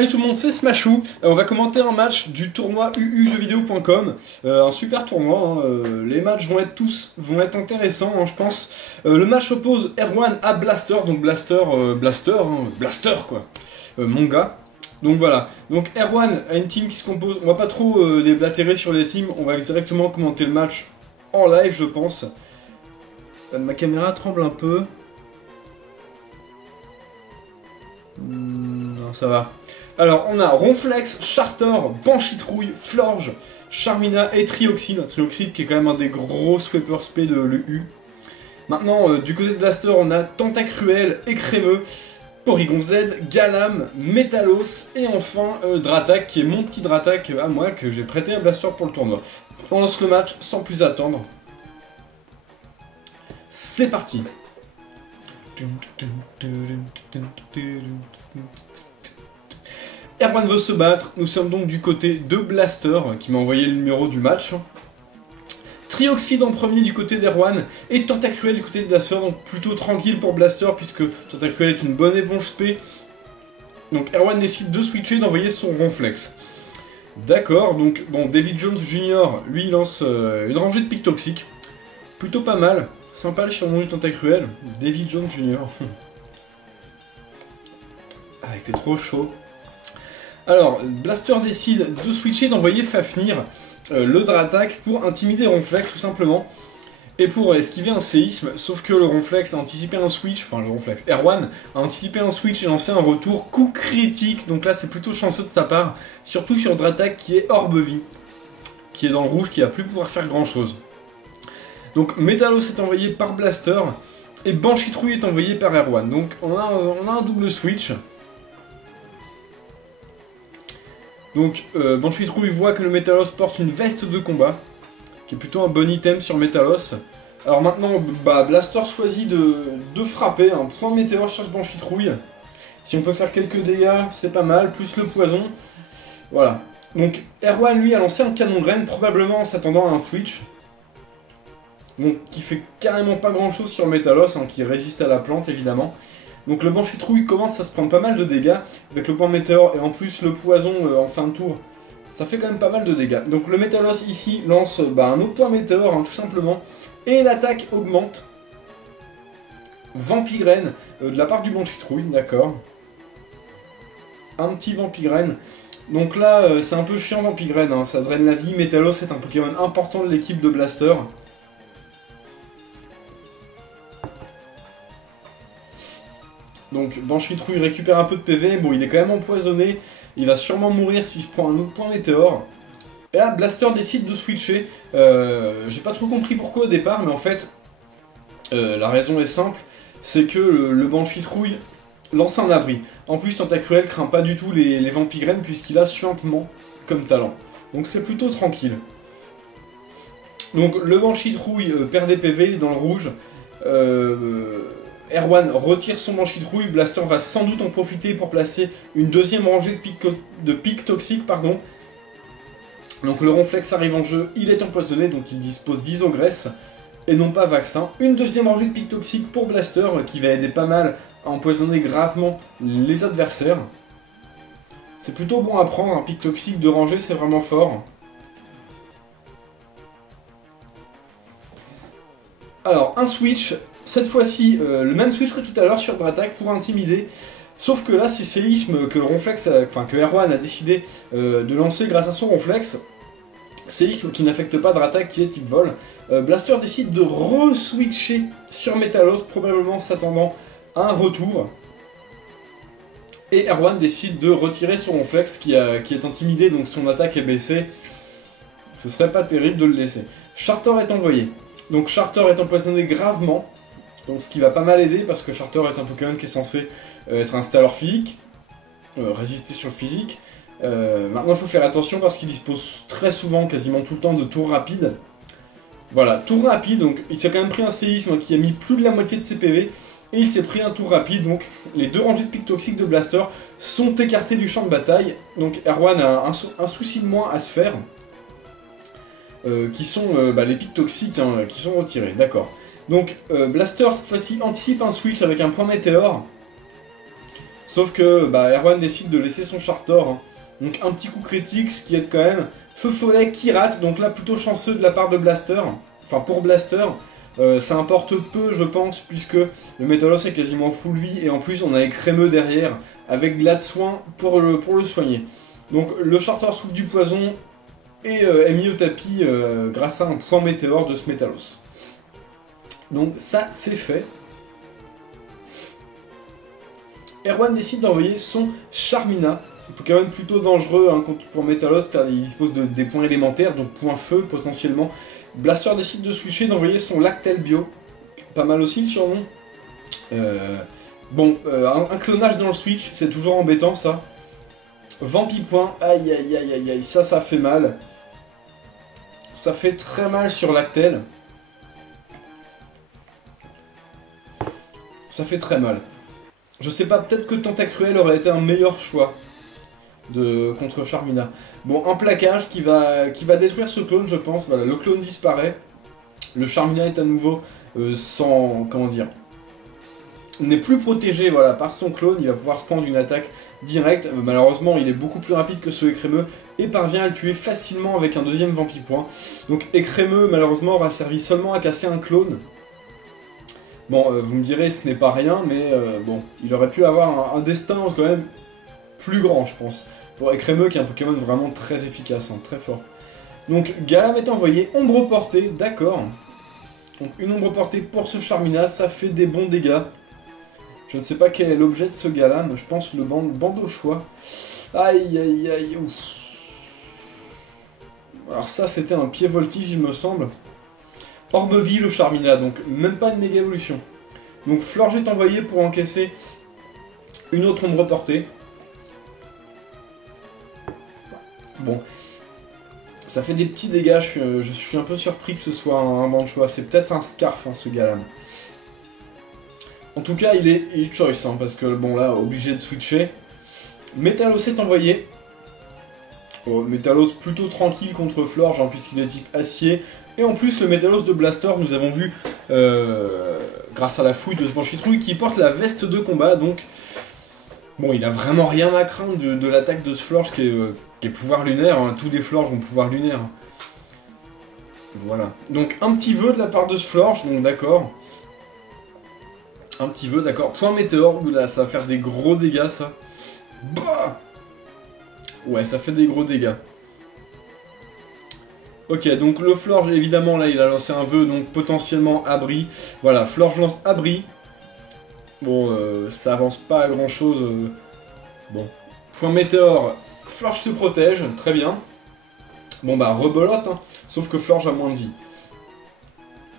Salut tout le monde, c'est Smashou. On va commenter un match du tournoi uujeuxvideo.com. Un super tournoi, hein. Les matchs vont être intéressants, hein, je pense. Le match oppose Erwan à Blaster, donc Blaster quoi. Mon gars. Donc voilà. Donc Erwan a une team qui se compose. On va pas trop déblatérer sur les teams, on va directement commenter le match en live, je pense. Ma caméra tremble un peu. Non, ça va. Alors, on a Ronflex, Charter, Banshitrouille, Florge, Charmina et Trioxide. Trioxide qui est quand même un des gros sweeper spé de l'EU. Maintenant, du côté de Blaster, on a Tentacruel, Écrémeux, Porygon Z, Galam, Metalos et enfin Dratak qui est mon petit Dratak à moi que j'ai prêté à Blaster pour le tournoi. On lance le match sans plus attendre. C'est parti. Erwan veut se battre, nous sommes donc du côté de Blaster, qui m'a envoyé le numéro du match. Trioxide en premier du côté d'Erwan, et Tentacruel du côté de Blaster, donc plutôt tranquille pour Blaster, puisque Tentacruel est une bonne éponge spé. Donc Erwan décide de switcher, d'envoyer son Ronflex. D'accord, donc bon, David Jones Jr., lui, il lance une rangée de pics toxiques. Plutôt pas mal. Sympa le surnom du Tentacruel, David Jones Jr. Ah, il fait trop chaud. Alors, Blaster décide de switcher, d'envoyer Fafnir, le Dratak, pour intimider Ronflex tout simplement. Et pour esquiver un séisme, sauf que le Ronflex a anticipé un switch, enfin le Ronflex, Erwan a anticipé un switch et lancé un retour coup critique. Donc là c'est plutôt chanceux de sa part, surtout sur Dratak qui est hors vie, qui est dans le rouge, qui va plus pouvoir faire grand chose. Donc Metalos est envoyé par Blaster, et Banshitrouille est envoyé par Erwan. Donc on a un double switch. Donc Banshitrouille voit que le Metalos porte une veste de combat, qui est plutôt un bon item sur Metalos. Alors maintenant, Blaster choisit de frapper un point météore sur ce Banshitrouille. Si on peut faire quelques dégâts, c'est pas mal, plus le poison. Voilà. Donc Erwan lui a lancé un canon de graine, probablement en s'attendant à un switch. Donc qui fait carrément pas grand chose sur Metalos, hein, qui résiste à la plante évidemment. Donc le Banshitrouille commence à se prendre pas mal de dégâts avec le point météore et en plus le poison en fin de tour. Ça fait quand même pas mal de dégâts. Donc le Metalos ici lance un autre point météore, hein, tout simplement. Et l'attaque augmente. Vampigraine de la part du Banshitrouille, d'accord. Un petit Vampigraine. Donc là c'est un peu chiant Vampigraine, hein, ça draine la vie. Metalos est un Pokémon important de l'équipe de Blaster. Donc Banshitrouille récupère un peu de PV, bon il est quand même empoisonné, il va sûrement mourir s'il se prend un autre point météore. Et là Blaster décide de switcher, j'ai pas trop compris pourquoi au départ, mais en fait la raison est simple, c'est que le Banshitrouille lance un abri. En plus Tentacruel craint pas du tout les Vampigraines puisqu'il a Suintement comme talent, donc c'est plutôt tranquille. Donc le Banshitrouille perd des PV dans le rouge, Erwan retire son Banshitrouille, Blaster va sans doute en profiter pour placer une deuxième rangée de pics toxiques, pardon. Donc le Ronflex arrive en jeu, il est empoisonné, donc il dispose d'Isogresse et non pas vaccin. Une deuxième rangée de pics toxiques pour Blaster qui va aider pas mal à empoisonner gravement les adversaires. C'est plutôt bon à prendre, un pic toxique de rangée, c'est vraiment fort. Alors, un switch, cette fois-ci, le même switch que tout à l'heure sur Dratak pour intimider. Sauf que là, c'est Séisme que que Erwan a décidé de lancer grâce à son Ronflex. Séisme qui n'affecte pas Dratak qui est type vol. Blaster décide de re-switcher sur Metalos, probablement s'attendant à un retour. Et Erwan décide de retirer son Ronflex qui est intimidé, donc son attaque est baissée. Ce serait pas terrible de le laisser. Charter est envoyé. Donc Charter est empoisonné gravement, donc ce qui va pas mal aider parce que Charter est un Pokémon qui est censé être un stalleur physique, résister sur le physique. Maintenant il faut faire attention parce qu'il dispose très souvent, quasiment tout le temps, de tours rapides. Voilà, tour rapide, donc il s'est quand même pris un séisme qui a mis plus de la moitié de ses PV, et il s'est pris un tour rapide, donc les deux rangées de pics toxiques de Blaster sont écartées du champ de bataille, donc Erwan a un souci de moins à se faire. Qui sont les pics toxiques hein, qui sont retirés, d'accord. Donc Blaster cette fois-ci anticipe un switch avec un point météore. Sauf que bah, Erwan décide de laisser son Chartor. Hein. Donc un petit coup critique, ce qui est quand même Feu Follet qui rate. Donc là plutôt chanceux de la part de Blaster. Enfin pour Blaster. Ça importe peu je pense puisque le Metalos est quasiment full vie. Et en plus on a Écrémeux derrière avec Glade Soin pour le soigner. Donc le Chartor souffle du poison et est mis au tapis grâce à un point météore de ce Metalos. Donc ça c'est fait. Erwan décide d'envoyer son Charmina, Pokémon plutôt dangereux hein, pour Metalos car il dispose des points élémentaires, donc points feu potentiellement. Blaster décide de switcher, d'envoyer son Lactel Bio, pas mal aussi le surnom. Un clonage dans le switch, c'est toujours embêtant ça. Vampipoint, aïe aïe aïe aïe aïe, ça fait mal. Ça fait très mal sur Lactel. Ça fait très mal. Je sais pas, peut-être que Tentacruel aurait été un meilleur choix contre Charmina. Bon, un plaquage qui va détruire ce clone, je pense. Voilà, le clone disparaît. Le Charmina est à nouveau sans... comment dire, n'est plus protégé voilà, par son clone. Il va pouvoir se prendre une attaque directe. Malheureusement, il est beaucoup plus rapide que ce Écrémeux et parvient à le tuer facilement avec un deuxième Vampipoint. Donc Écrémeux, malheureusement, aura servi seulement à casser un clone. Bon, vous me direz, ce n'est pas rien, mais bon, il aurait pu avoir un destin quand même plus grand, je pense. Pour Écrémeux, qui est un Pokémon vraiment très efficace, hein, très fort. Donc, Galam est envoyé, ombre portée, d'accord. Donc, une ombre portée pour ce Charmina, ça fait des bons dégâts. Je ne sais pas quel est l'objet de ce Galam, je pense le bandeau choix. Aïe, aïe, aïe, ouf. Alors ça, c'était un pied voltige, il me semble. Orbe-vie le Charmina, donc même pas une méga évolution. Donc Florge est envoyé pour encaisser une autre ombre portée. Bon, ça fait des petits dégâts, je suis un peu surpris que ce soit un banc de choix. C'est peut-être un Scarf, hein, ce Galam. En tout cas, il est choice, hein, parce que bon là, obligé de switcher. Metalos est envoyé. Oh, Metalos plutôt tranquille contre Florge, hein, puisqu'il est type acier. Et en plus, le Metalos de Blaster, nous avons vu, grâce à la fouille de ce Banchitrouille, qui porte la veste de combat, donc... Bon, il a vraiment rien à craindre de l'attaque de ce Florge qui est pouvoir lunaire, hein. Tous les Florges ont pouvoir lunaire. Voilà. Donc, un petit vœu de la part de ce Florge, donc d'accord. Un petit vœu, d'accord. Point météore, là, ça va faire des gros dégâts, ça. Bah ouais, ça fait des gros dégâts. Ok, donc le Florge, évidemment, là, il a lancé un vœu, donc potentiellement abri. Voilà, Florge lance abri. Bon, ça avance pas à grand-chose. Bon. Point météore, Florge se protège, très bien. Bon, bah, rebelote, hein, sauf que Florge a moins de vie.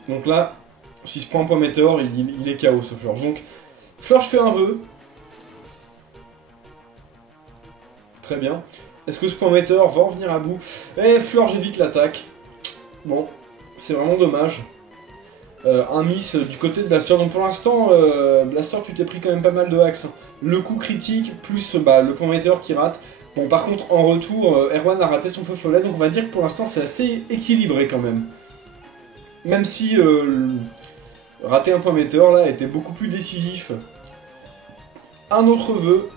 Donc là, s'il se prend un point météore, il est KO, ce Florge. Donc, Florge fait un vœu. Très bien. Est-ce que ce point météore va en venir à bout? Eh, Florge évite l'attaque. Bon, c'est vraiment dommage. Un miss du côté de Blaster. Donc pour l'instant, Blaster, tu t'es pris quand même pas mal de hacks. Le coup critique, plus le point météore qui rate. Bon, par contre, en retour, Erwan a raté son feu follet. Donc on va dire que pour l'instant, c'est assez équilibré quand même. Même si rater un point météore, là, était beaucoup plus décisif. Un autre vœu.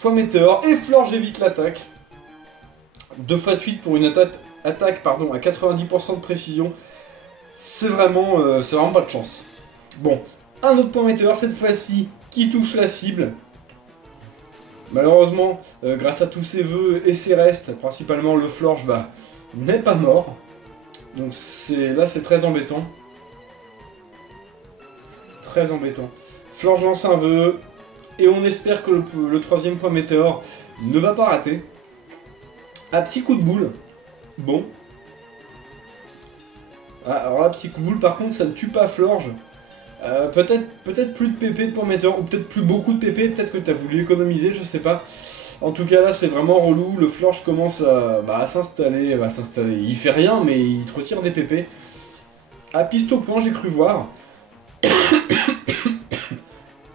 Point météore. Et Florge évite l'attaque. 2 fois suite pour une attaque à 90% de précision. C'est vraiment pas de chance. Bon, un autre point météore cette fois-ci qui touche la cible. Malheureusement, grâce à tous ses vœux et ses restes, principalement le Florge, n'est pas mort. Donc là c'est très embêtant. Très embêtant. Florge lance un vœu. Et on espère que le troisième point météore ne va pas rater. Ah, psy coup de boule. Bon. Ah, alors là, psy coup de boule, par contre, ça ne tue pas Florge. Peut-être plus de PP de point météore, ou peut-être plus beaucoup de PP, peut-être que tu as voulu économiser, je sais pas. En tout cas, là, c'est vraiment relou. Le Florge commence à s'installer. Il fait rien, mais il te retire des PP. À piste au point, j'ai cru voir.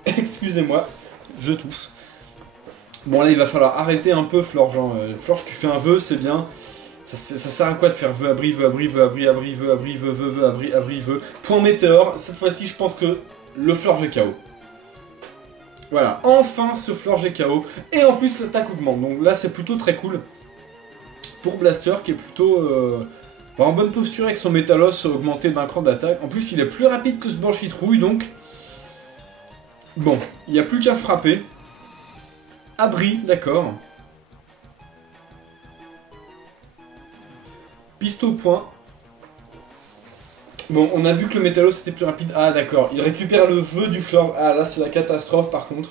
Excusez-moi, je tousse. Bon là il va falloir arrêter un peu Florge. Florge, tu fais un vœu, c'est bien. Ça sert à quoi de faire vœu abri, vœu abri, vœu abri, abri, vœu abri, vœu, vœu, vœu, abri, abri, vœu. Point météore, cette fois-ci je pense que le Florge est KO. Voilà, enfin ce Florge est KO. Et en plus l'attaque augmente, donc là c'est plutôt très cool. Pour Blaster qui est plutôt en bonne posture avec son Métalos augmenté d'un cran d'attaque. En plus il est plus rapide que ce Banchitrouille, donc... Bon, il n'y a plus qu'à frapper. Abri, d'accord. Piste au point. Bon, on a vu que le Métalos était plus rapide. Ah d'accord, il récupère le vœu du Florge. Ah là c'est la catastrophe par contre.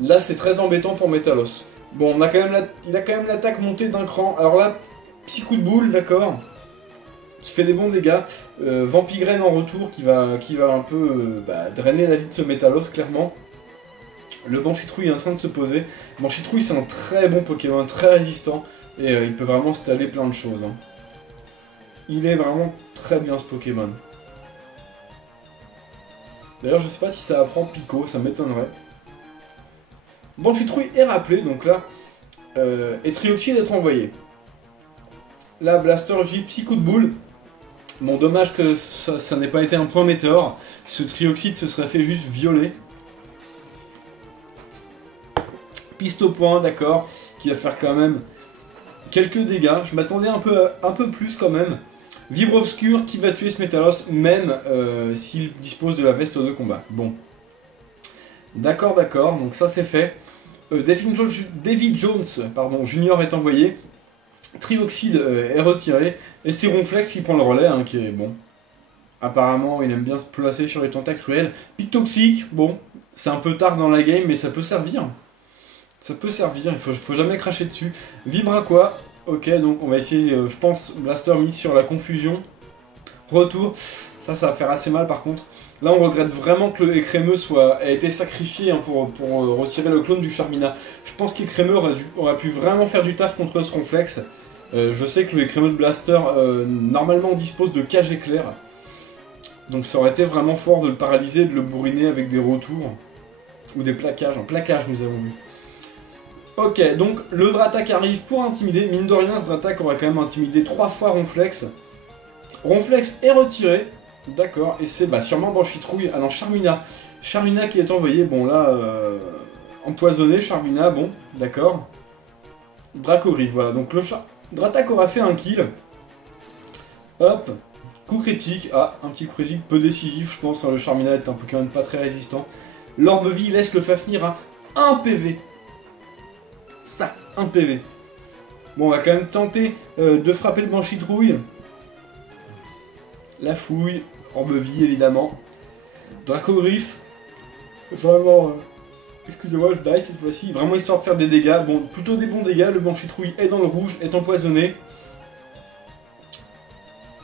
Là c'est très embêtant pour Métalos. Bon, il a quand même l'attaque montée d'un cran. Alors là, petit coup de boule, d'accord. Qui fait des bons dégâts. Vampigraine en retour qui va un peu drainer la vie de ce Métalos, clairement. Le Banchitrouille est en train de se poser. Banchitrouille c'est un très bon Pokémon, très résistant. Et il peut vraiment installer plein de choses. Hein. Il est vraiment très bien ce Pokémon. D'ailleurs, je sais pas si ça apprend Pico, ça m'étonnerait. Banchitrouille est rappelé, donc là, et Trioxide est envoyé. Là, Blaster utilise petit coup de boule. Bon, dommage que ça n'ait pas été un point météore. Ce Trioxide se serait fait juste violer. Piste au point, d'accord, qui va faire quand même quelques dégâts. Je m'attendais un peu plus quand même. Vibre obscur qui va tuer ce Métalos, même s'il dispose de la veste de combat. Bon. D'accord, donc ça c'est fait. David Jones, Junior est envoyé. Trioxide est retiré. Et c'est Ronflex qui prend le relais, hein, qui est bon. Apparemment, il aime bien se placer sur les tentacles. Pic toxique, bon, c'est un peu tard dans la game, mais ça peut servir. Ça peut servir, il faut jamais cracher dessus. Vibra quoi? Ok, donc on va essayer, je pense, Blaster mis sur la confusion. Retour, ça va faire assez mal par contre. Là on regrette vraiment que le Écrémeux ait été sacrifié hein, pour retirer le clone du Charmina. Je pense qu'Écrémeux aurait pu vraiment faire du taf contre ce Ronflex. Je sais que le Écrémeux de Blaster normalement dispose de cage éclair. Donc ça aurait été vraiment fort de le paralyser, de le bourriner avec des retours. Ou des plaquages, un plaquage nous avons vu. Ok, donc le Dratak arrive pour intimider. Mine de rien, ce Dratak aurait quand même intimidé 3 fois Ronflex. Ronflex est retiré. D'accord, et c'est sûrement Banchitrouille. Ah non, Charmina. Charmina qui est envoyé. Bon là, empoisonné, Charmina, bon, d'accord. Dracogriff, voilà. Donc le Dratak aura fait un kill. Hop, coup critique. Ah, un petit coup critique peu décisif, je pense. Hein, le Charmina est un Pokémon pas très résistant. L'Orbe-Vie laisse le Fafnir à 1 PV. Ça, 1 PV. Bon, on va quand même tenter de frapper le Banchitrouille. La fouille, Orbe-Vie évidemment. Dracogriff. Vraiment, excusez-moi, je die cette fois-ci. Vraiment histoire de faire des dégâts. Bon, plutôt des bons dégâts. Le Banchitrouille est dans le rouge, est empoisonné.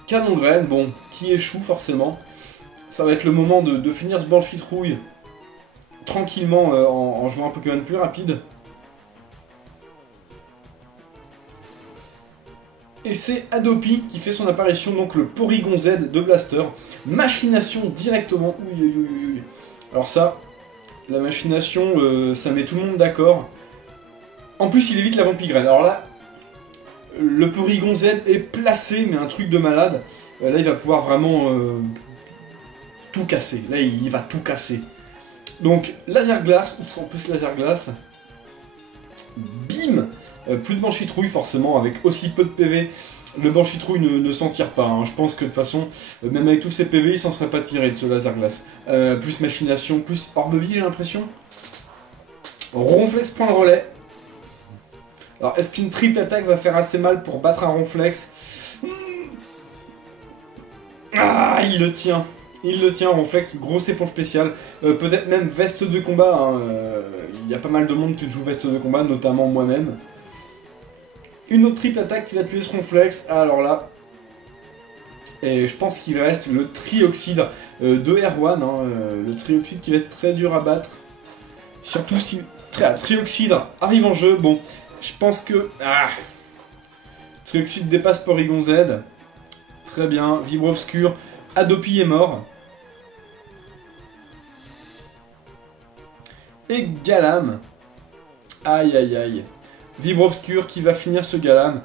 Canon graine, bon, qui échoue forcément. Ça va être le moment de finir ce Banchitrouille tranquillement en jouant un Pokémon plus rapide. Et c'est Adopi qui fait son apparition, donc le Porygon Z de Blaster. Machination directement. Ouh. Alors ça, la machination, ça met tout le monde d'accord. En plus, il évite la Vampigraine. Alors là, le Porygon Z est placé, mais un truc de malade. Là, il va pouvoir vraiment tout casser. Là, il va tout casser. Donc, laser glace. Ouf, en plus, laser glace. Bim! Plus de Banchitrouille forcément, avec aussi peu de PV, le Banchitrouille ne s'en tire pas. Hein. Je pense que de toute façon, même avec tous ces PV, il s'en serait pas tiré de ce laser glace. Plus machination, plus Orbe-Vie j'ai l'impression. Ronflex prend le relais. Alors est-ce qu'une triple attaque va faire assez mal pour battre un Ronflex? Ah, il le tient. Il le tient, Ronflex, grosse éponge spéciale. Peut-être même veste de combat. Hein. Il y a pas mal de monde qui joue veste de combat, notamment moi-même. Une autre triple attaque qui va tuer ce Ronflex. Alors là, et je pense qu'il reste le Trioxide de Erwan. Hein, le Trioxide qui va être très dur à battre. Surtout si Trioxide arrive en jeu. Bon, je pense que... Trioxide dépasse Porygon Z. Très bien. Vibre obscur. Adopi est mort. Et Galam. Aïe aïe aïe. Vibre obscur qui va finir ce Galam.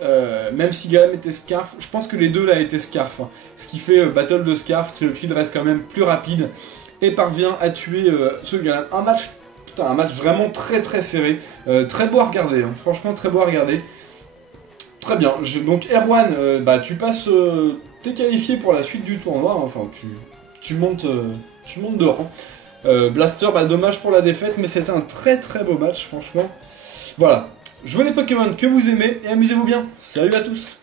Même si Galam était Scarf, je pense que les deux là étaient Scarf. Hein. Ce qui fait battle de Scarf, Trioxide reste quand même plus rapide. et parvient à tuer ce gars. Un match vraiment très très serré, très beau à regarder, hein. Franchement très beau à regarder. Très bien, donc Erwan, tu passes, t'es qualifié pour la suite du tournoi, hein. Enfin tu montes de rang. Blaster, dommage pour la défaite, mais c'était un très très beau match, franchement. Voilà, jouez les Pokémon que vous aimez et amusez-vous bien. Salut à tous.